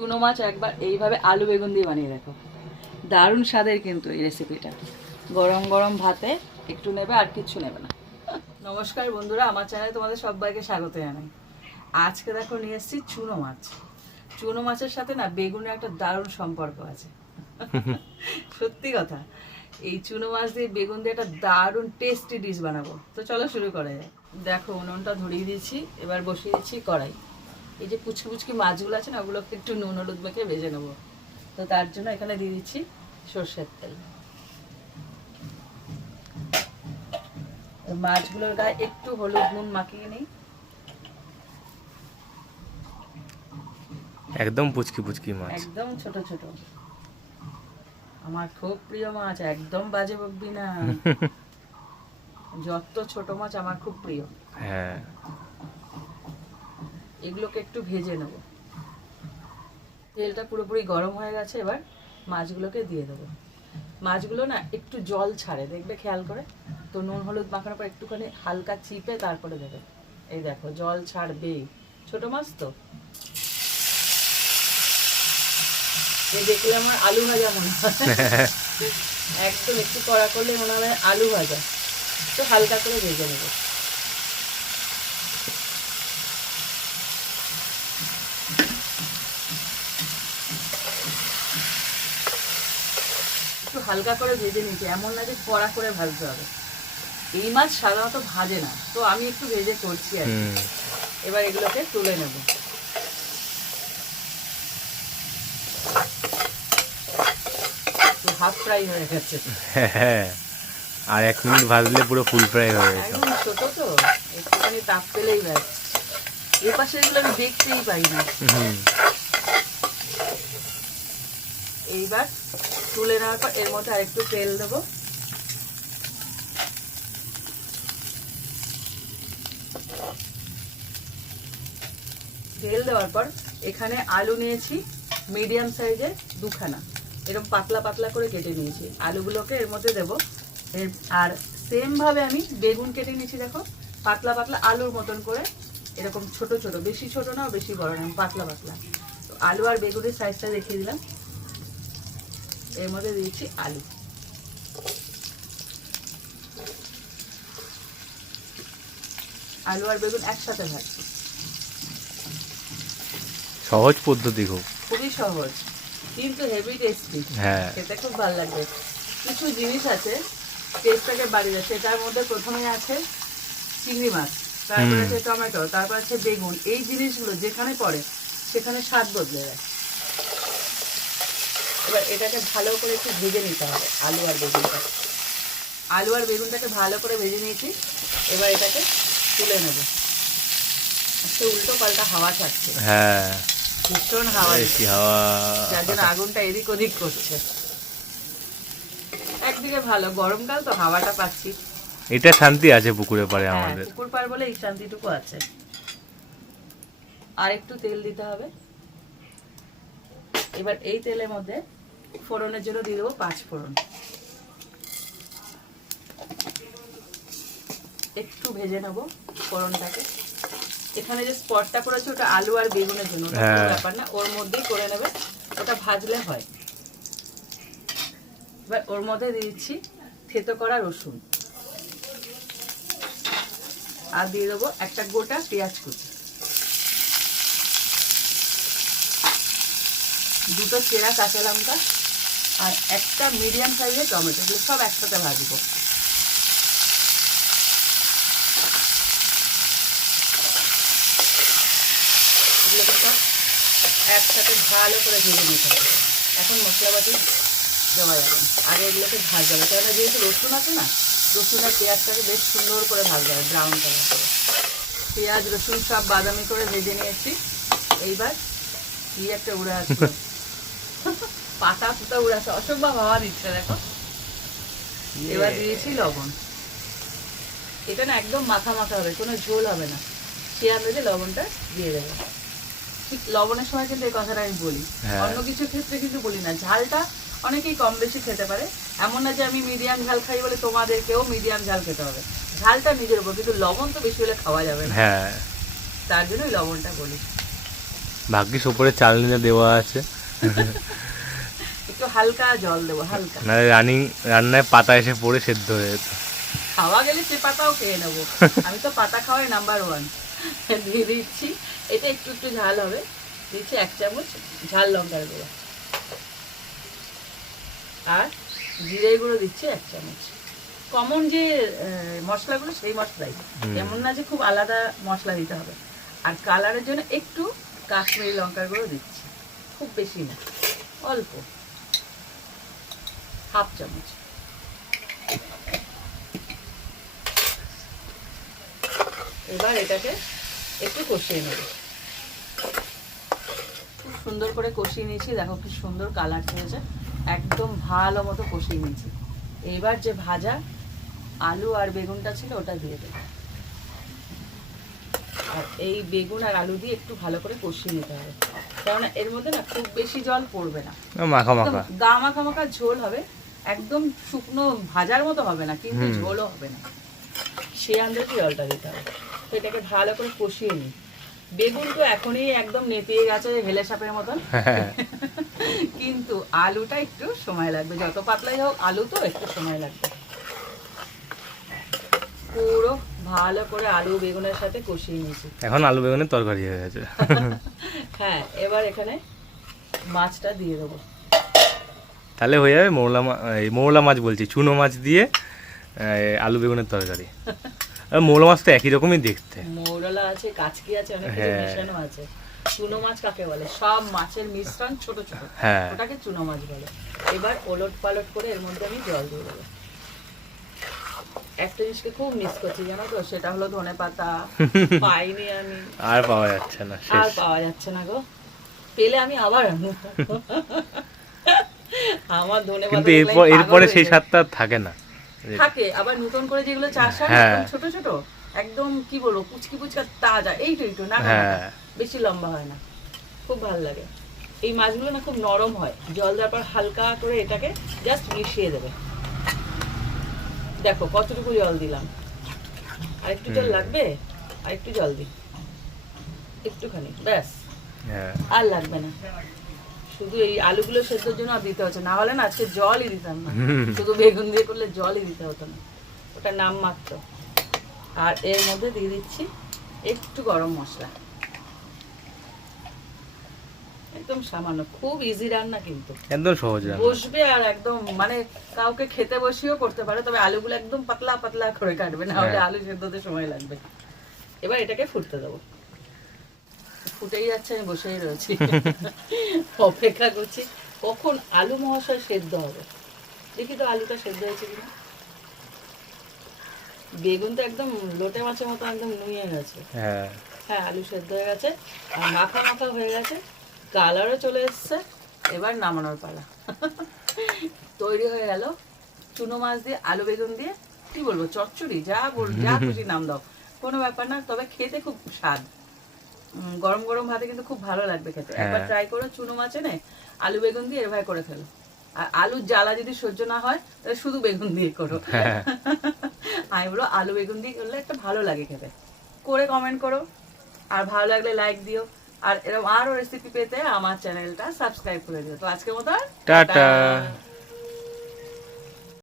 চুনো মাছ একবার এইভাবে আলু বেগুন দিয়ে বানিয়ে দেখো। দারুণ স্বাদের কিন্তু এই রেসিপিটা গরম গরম ভাতে একটু নেবে আর কিচ্ছু নেবে না। নমস্কার বন্ধুরা, আমার চ্যানেলে তোমাদের সবাইকে স্বাগত জানাই। আজকে দেখো নিয়ে এসেছি চুনো মাছ। চুনো মাছের সাথে না বেগুনের একটা দারুণ সম্পর্ক আছে। সত্যি কথা, এই চুনো মাছ দিয়ে বেগুন দিয়ে একটা দারুণ টেস্টি ডিশ বানাবো। তো চলো শুরু করা যায় দেখো উনুনটা ধরিয়ে দিয়েছি, এবার বসিয়ে দিচ্ছি কড়াই। এই যে পুচকি পুচকি মাছগুলো আছে না ওগুলোকে একটু নুন হলুদ মেখে ভেজে নেব। তো তার জন্য এখানে দিয়ে দিচ্ছি সর্ষের তেল। মাছগুলোর গায়ে একটু হলুদ নুন মাখিয়ে নিই। একদম পুচকি পুচকি মাছ। একদম ছোট ছোট। আমার খুব প্রিয় মাছ একদম বাজে বকবি না। যত ছোট মাছ আমার খুব প্রিয়। হ্যাঁ। এগুলোকে একটু ভেজে নেব। তেলটা পুরোপুরি গরম হয়ে গেছে এবার মাছগুলোকে দিয়ে দেবো। মাছগুলো না একটু জল ছাড়ে দেখবে খেয়াল করে? তো নুন হলুদ মাখানোর পর একটুখানি হালকা চিপে তারপরে দেবে। এই দেখো জল ছাড়বেই ছোট মাছ তো? দেখলে আমার আলু ভাজা মনে হয়। একদম একটু কড়া করলে মনে হয় আলু ভাজা। একটু হালকা করে ভেজে নেব। হালকা করে ভেজে নিচ্ছি এমন না যে কড়া করে ভাজতে হবে। এই মাছ সাধারণত ভাজে না। তো আমি একটু ভেজে করছি আর এবার এগুলোকে তুলে নেব। হাফ ফ্রাই হয়ে গেছে। হ্যাঁ। আর এক মিনিট ভাজলে পুরো ফুল ফ্রাই হয়ে গেছে। ছোট তো। একটুখানি তাপ পেলেই ব্যাস। এ পাশে এগুলো আমি দেখতেই পাই না। হুম। এইবার তুলে নেওয়ার পর এর মধ্যে আরেকটু তেল দেবো। তেল দেওয়ার পর এখানে আলু নিয়েছি মিডিয়াম সাইজের দুখানা। এরকম পাতলা পাতলা করে কেটে নিয়েছি। আলুগুলোকে এর মধ্যে দেবো। আর সেম ভাবে আমি বেগুন কেটে নিয়েছি, দেখো। পাতলা পাতলা আলুর মতন করে। এরকম ছোট ছোট, বেশি ছোট না, বেশি বড় না, পাতলা পাতলা। তো আলু আর বেগুনের সাইজটা দেখিয়ে দিলাম। এর মধ্যে দিয়েছি আলু। আলু আর বেগুন একসাথে ভাজছি। সহজ পদ্ধতি খুব খুবই সহজ কিন্তু হেভি টেস্টি হ্যাঁ। খেতে খুব ভালো লাগবে। কিছু জিনিস আছে টেস্টটাকে বাড়িয়ে দেয়। সেটার মধ্যে প্রথমেই আছে চিংড়ি মাছ তারপরে আছে টমেটো তারপর আছে বেগুন। এই জিনিসগুলো যেখানে পড়ে সেখানে স্বাদ বদলে দেয় এবার এটাকে ভালো করে একটু ভেজে নিতে হবে আলু আর বেগুনটা আলু আর বেগুনটাকে ভালো করে ভেজে নিয়েছি এবার এটাকে তুলে নেব। আজকে উল্টো পাল্টা হাওয়া ছাড়ছে। হ্যাঁ। ভীষণ হাওয়া। হাওয়া। যার জন্য আগুনটা এদিক ওদিক করছে। একদিকে ভালো গরমকাল তো হাওয়াটা পাচ্ছি। এটা শান্তি আছে পুকুরে পারে হ্যাঁ আমাদের। পুকুর পার বলে এই শান্তিটুকু আছে। আর একটু তেল দিতে হবে। এবার এই তেলের মধ্যে ফোড়নের জন্য দিয়ে দেবো পাঁচ ফোড়ন। একটু ভেজে নেব ফোড়নটাকে। এখানে যে স্পটটা করেছে ওটা আলু আর বেগুনের জন্য হ্যাঁ। ব্যাপার না। ওর মধ্যেই করে নেবে ওটা ভাজলে হয়। এবার ওর মধ্যে দিয়ে দিচ্ছি থেতো করা রসুন। আর দিয়ে দেবো একটা গোটা পেঁয়াজ কুচি। দুটো চেরা কাঁচা লঙ্কা। আর একটা মিডিয়াম সাইজের টমেটো, এগুলো সব একসাথে ভাজবো। এগুলোকে সব একসাথে ভালো করে ভেজে নিতে হবে। এখন মশলাপাতি দেওয়া যাবে। আগে এগুলোকে ভাজা কেননা যেহেতু রসুন আছে না, রসুন আর পেঁয়াজটাকে বেশ সুন্দর করে ভাজা যাবে ব্রাউন কালার করে। পেঁয়াজ, রসুন সব বাদামি করে ভেজে নিয়েছি। এইবার কি একটা উড়ে আসলো। পাতা পুতা উড়ে আসে অসম্ভব হাওয়া দিচ্ছে দেখো। এবার দিয়েছি লবণ। এটা না একদম মাখা মাখা হবে কোনো ঝোল হবে না। সে আন্দাজে লবণটা দিয়ে দেবো। ঠিক লবণের সময় কিন্তু এই কথাটা আমি বলি। হ্যাঁ। অন্য কিছুর ক্ষেত্রে কিন্তু বলি না। ঝালটা অনেকেই কম বেশি খেতে পারে। এমন না যে আমি মিডিয়াম ঝাল খাই বলে তোমাদেরকেও মিডিয়াম ঝাল খেতে হবে। ঝালটা নিজের উপর কিন্তু লবণ তো বেশি হলে খাওয়া যাবে না। হ্যাঁ। তার জন্যই লবণটা বলি। ভাগ্যিস চাল নিয়ে দেওয়া আছে। হালকা জল দেবো হালকা। নাহলে রানিং রান্নায় পাতা এসে পড়ে সেদ্ধ হয়ে যেত। খাওয়া গেলে সে পাতাও খেয়ে নেব। আমি তো পাতা খাওয়াই নাম্বার ওয়ান দিয়ে দিচ্ছি এটা একটু একটু ঝাল হবে। দিচ্ছি এক চামচ ঝাল লঙ্কার গুঁড়ো। আর জিরে গুঁড়ো দিচ্ছি এক চামচ। কমন যে মশলাগুলো সেই মশলাই। এমন না যে খুব আলাদা মশলা দিতে হবে। আর কালারের জন্য একটু কাশ্মীরি লঙ্কার গুঁড়ো দিচ্ছি। খুব বেশি না অল্প। হাফ চামচ। এবার এটাকে একটু কষিয়ে নেব। খুব সুন্দর করে কষিয়ে নিয়েছি। দেখো কি সুন্দর কালার হয়েছে একদম ভালো মতো কষিয়ে নিয়েছি। এইবার যে ভাজা আলু আর বেগুনটা ছিল ওটা দিয়ে দেবো। আর এই বেগুন আর আলু দিয়ে একটু ভালো করে কষিয়ে নিতে হবে। কারণ এর মধ্যে না খুব বেশি জল পড়বে না। মাখা মাখা। গা মাখা মাখা ঝোল হবে। একদম শুকনো ভাজার মতো হবে না কিন্তু ঝোলও হবে না। সে আন্দাজে জলটা দিতে হবে? তো এটাকে ভালো করে কষিয়ে নিই। বেগুন তো এখনই একদম নেতিয়ে গেছে হেলে সাপের মতন। হ্যাঁ। কিন্তু আলুটা একটু সময় লাগবে যত পাতলাই হোক আলু তো একটু সময় লাগবে। পুরো ভালো করে আলু বেগুনের সাথে কষিয়ে নিয়েছি। এখন আলু বেগুনের তরকারি হয়ে গেছে। হ্যাঁ এবার এখানে মাছটা দিয়ে দেবো। তাহলে হয়ে যাবে মৌলা এই মৌলা মাছ বলছি চুনো মাছ দিয়ে আলু বেগুনের তরকারি। মৌলা মাছ তো একই রকমই দেখতে। মৌরলা আছে কাচকি আছে অনেক কিছু হ্যাঁ। মেশানো আছে। চুনো মাছ কাকে বলে? সব মাছের মিশ্রণ ছোট ছোট। হ্যাঁ। ওটাকে চুনো মাছ বলে। এবার ওলট পালট করে এর মধ্যে আমি জল দিয়ে দেবো। একটা জিনিসকে খুব মিস করছি জানো তো? সেটা হলো ধনে পাতা। পাইনি আমি। আর পাওয়া যাচ্ছে না আর পাওয়া যাচ্ছে না গো। পেলে আমি আবার আনব। আমার ধনে কিন্তু এরপর এরপরে সেই স্বাদটা থাকে না। থাকে আবার নতুন করে যেগুলো চাষ হয় হ্যাঁ। ছোট ছোট একদম কি বলব কুচকি পুচকা তাজা এইটু এইটু না হ্যাঁ। বেশি লম্বা হয় না। খুব ভালো লাগে। এই মাছগুলো না খুব নরম হয়। জল দেওয়ার পর হালকা করে এটাকে জাস্ট মিশিয়ে দেবে। দেখো কতটুকু জল দিলাম। আর একটু জল লাগবে? আর একটু জল দিই। একটুখানি ব্যাস। হ্যাঁ। আর লাগবে না। শুধু এই আলুগুলো সেদ্ধর জন্য আর দিতে হচ্ছে না। হলে না আজকে জলই দিতাম না। শুধু বেগুন দিয়ে করলে জলই দিতে হতো না। ওটা নাম মাত্র। আর এর মধ্যে দিয়ে দিচ্ছি একটু গরম মশলা। একদম সামান্য খুব ইজি রান্না কিন্তু। একদম সহজ বসবে আর একদম মানে কাউকে খেতে বসিয়েও করতে পারে তবে আলুগুলো একদম পাতলা পাতলা করে কাটবে না হলে হ্যাঁ। আলু সেদ্ধতে সময় লাগবে। এবার এটাকে ফুটতে দেবো। ফুটেই যাচ্ছে আমি বসেই রয়েছি। অপেক্ষা করছি কখন আলু মহাশয় সেদ্ধ হবে? দেখি তো আলুটা সেদ্ধ হয়েছে কিনা। বেগুন তো একদম লোটে মাছের মতো একদম নুয়ে গেছে। হ্যাঁ। হ্যাঁ আলু সেদ্ধ হয়ে গেছে আর মাখা মাখা হয়ে গেছে কালারও চলে এসছে এবার নামানোর পালা। তৈরি হয়ে গেল চুনো মাছ দিয়ে আলু বেগুন দিয়ে কি বলব চচ্চড়ি যা বল যা খুশি নাম দাও। কোনো ব্যাপার না তবে খেতে খুব স্বাদ। গরম গরম ভাতে কিন্তু খুব ভালো লাগবে খেতে। একবার হ্যাঁ। ট্রাই করো চুনো মাছ এনে আলু বেগুন দিয়ে এভাবে করে ফেলো। আর আলুর জ্বালা যদি সহ্য না হয় তাহলে শুধু বেগুন দিয়ে করো। হ্যাঁ। আমি বলো আলু বেগুন দিয়ে করলে একটা ভালো লাগে খেতে। করে কমেন্ট করো। আর ভালো লাগলে লাইক দিও। আর এরকম আরও রেসিপি পেতে আমার চ্যানেলটা সাবস্ক্রাইব করে দিও। তো আজকের মতো। টাটা।